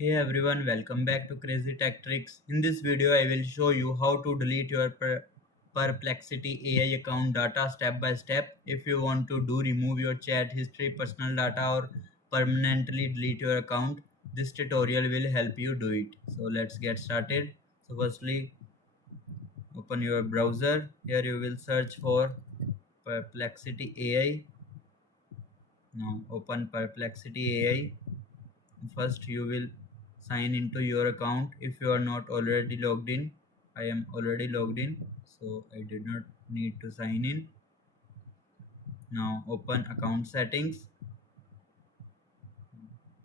Hey everyone, welcome back to Crazy Tech Tricks. In this video, I will show you how to delete your Perplexity AI account data step by step. If you want to remove your chat history, personal data, or permanently delete your account, this tutorial will help you do it. So let's get started. So firstly, open your browser. Here you will search for Perplexity AI. Now open Perplexity AI. First you will sign into your account if you are not already logged in. I am already logged in, so I did not need to sign in. Now open account settings,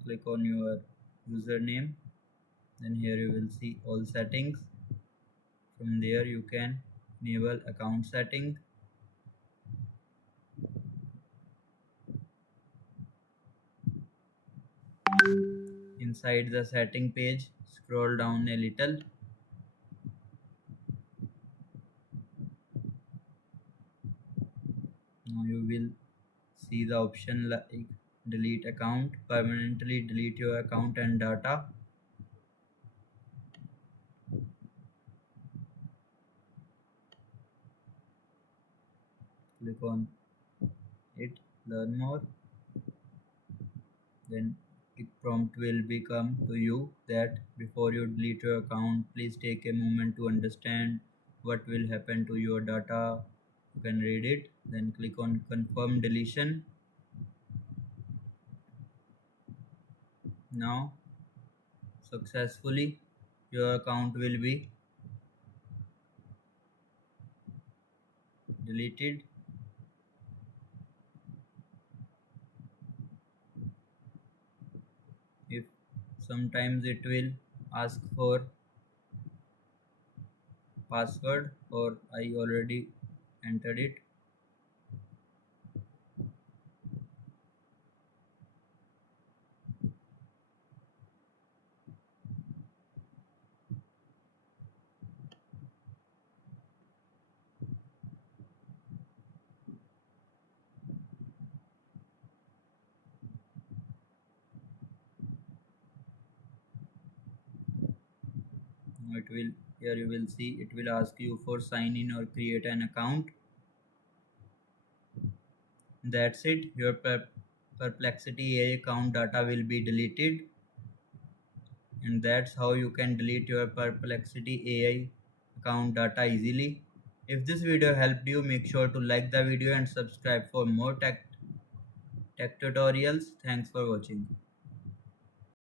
click on your username, then here you will see all settings. From there you can enable account setting. Inside the setting page, scroll down a little. Now you will see the option like delete account, permanently delete your account and data. Click on it, learn more. Then a prompt will become to you that before you delete your account, please take a moment to understand what will happen to your data. You can read it, then click on confirm deletion. Now successfully your account will be deleted. If sometimes it will ask for password or I already entered it. Now it will, here you will see it will ask you for sign in or create an account. That's it. Your Perplexity AI account data will be deleted, and that's how you can delete your Perplexity AI account data easily. If this video helped you, make sure to like the video and subscribe for more tech tutorials. Thanks for watching.